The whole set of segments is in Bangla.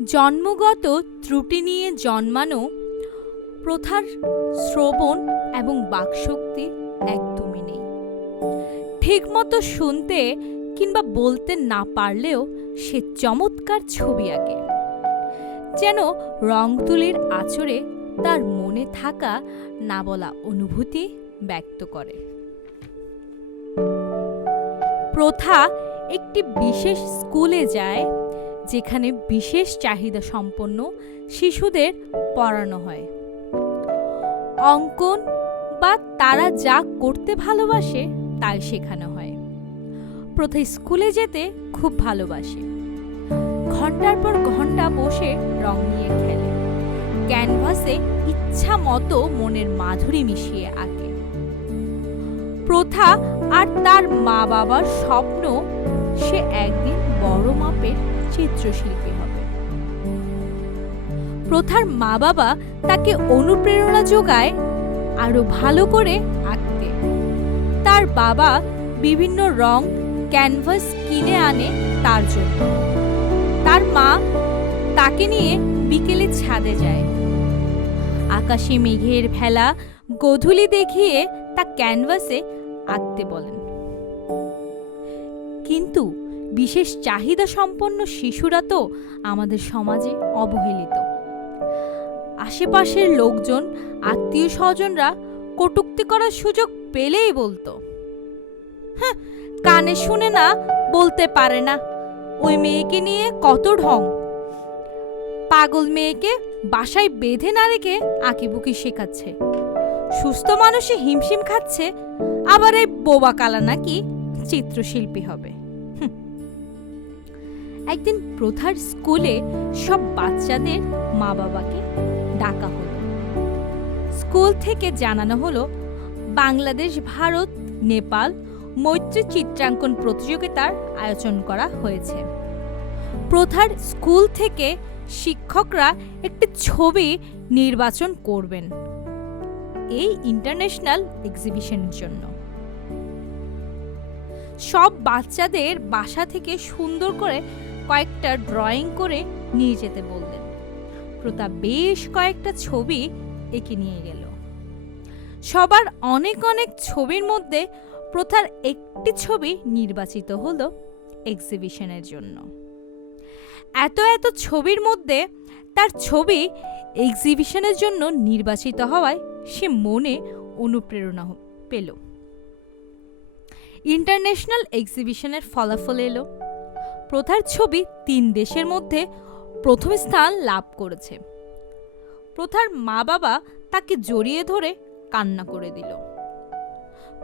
জন্মগত ত্রুটি নিয়ে জন্মানো প্রথার শ্রবণ এবং বাকশক্তি একদমই নেই। ঠিকমতো শুনতে কিংবা বলতে না পারলেও সে চমৎকার ছবি আঁকে, যেন রং তুলির আঁচড়ে তার মনে থাকা না বলা অনুভূতি ব্যক্ত করে। প্রথা একটি বিশেষ স্কুলে যায়, যেখানে বিশেষ চাহিদা সম্পন্ন শিশুদের পড়ানো হয়। অঙ্কন বা তারা যা করতে ভালোবাসে তাই শেখানো হয়। প্রথা স্কুলে যেতে খুব ভালোবাসে। ঘন্টার পর ঘন্টা বসে রং নিয়ে খেলে, ক্যানভাসে ইচ্ছা মতো মনের মাধুরী মিশিয়ে আঁকে। প্রথা আর তার মা বাবার স্বপ্ন সে একদিন বড় মাপের চিত্রশিল্পী হবে। প্রথার মা বাবা তাকে অনুপ্রেরণা যোগায় আরো ভালো করে আঁকতে। তার বাবা বিভিন্ন রং ক্যানভাস কিনে আনে তার জন্য। তার মা তাকে নিয়ে বিকেলে ছাদে যায়। আকাশে মেঘের ভেলা গোধূলি দেখিয়ে তা ক্যানভাসে আঁকতে বলেন। কিন্তু বিশেষ চাহিদা সম্পন্ন শিশুরা তো আমাদের সমাজে অবহেলিত। আশেপাশের লোকজন, আত্মীয় স্বজনরা কটূক্তি করার সুযোগ পেলেই বলতো, হ্যাঁ, কানে শুনে না, বলতে পারে না, ওই মেয়েকে নিয়ে কত ঢং, পাগল মেয়েকে বাসায় বেঁধে না রেখে আঁকিবুকি শেখাচ্ছে, সুস্থ মানুষে হিমশিম খাচ্ছে, আবার এই বোবা কালা নাকি চিত্রশিল্পী হবে। একদিন প্রথার স্কুলে সব বাচ্চাদের মা বাবাকে ডাকা হলো। স্কুল থেকে জানানো হলো বাংলাদেশ, ভারত, নেপাল মৈত্রী চিত্রাঙ্কন প্রতিযোগিতার আয়োজন করা হয়েছে। প্রথার স্কুল থেকে শিক্ষকরা একটি ছবি নির্বাচন করবেন এই ইন্টারন্যাশনাল এক্সিবিশনের জন্য। সব বাচ্চাদের বাসা থেকে সুন্দর করে কয়েকটা ড্রয়িং করে নিয়ে যেতে বললেন। প্রথা বেশ কয়েকটা ছবি এঁকে নিয়ে গেল। সবার অনেক অনেক ছবির মধ্যে প্রথার একটি ছবি নির্বাচিত হলো এক্সিবিশনের জন্য। এত এত ছবির মধ্যে তার ছবি এক্সিবিশনের জন্য নির্বাচিত হওয়ায় সে মনে অনুপ্রেরণা পেল। ইন্টারন্যাশনাল এক্সিবিশনের ফলাফল এলো। প্রথার ছবি 3 দেশের মধ্যে প্রথম স্থান লাভ করেছে। প্রথার মা বাবা তাকে জড়িয়ে ধরে কান্না করে দিল।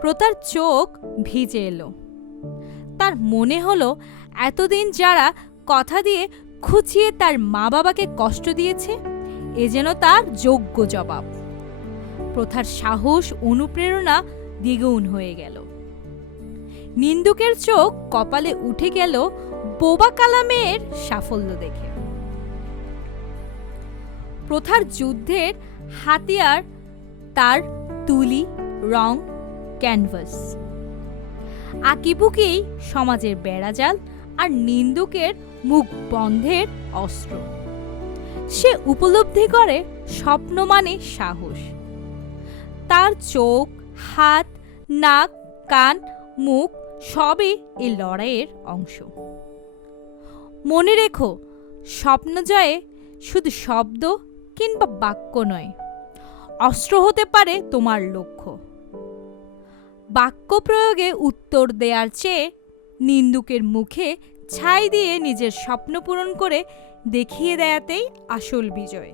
প্রথার চোখ ভিজে এলো। তার মনে হলো এতদিন যারা কথা দিয়ে খুঁচিয়ে তার মা বাবাকে কষ্ট দিয়েছে, এ যেন তার যোগ্য জবাব। প্রথার সাহস, অনুপ্রেরণা দ্বিগুণ হয়ে গেল। নিন্দুকের চোখ কপালে উঠে গেল বোবা কালামের সাফল্য দেখে। প্রথার যুদ্ধের হাতিয়ার তার তুলি, রং, ক্যানভাস। আঁকিবুকি সমাজের বেড়াজাল আর নিন্দুকের মুখ বন্ধের অস্ত্র। সে উপলব্ধি করে স্বপ্ন মানে সাহস। তার চোখ, হাত, নাক, কান, মুখ সবই এই লড়াইয়ের অংশ। মনে রেখো, স্বপ্ন জয়ে শুধু শব্দ কিংবা বাক্য নয়, অস্ত্র হতে পারে তোমার লক্ষ্য। বাক্য প্রয়োগে উত্তর দেওয়ার চেয়ে নিন্দুকের মুখে ছাই দিয়ে নিজের স্বপ্ন পূরণ করে দেখিয়ে দেয়াতেই আসল বিজয়।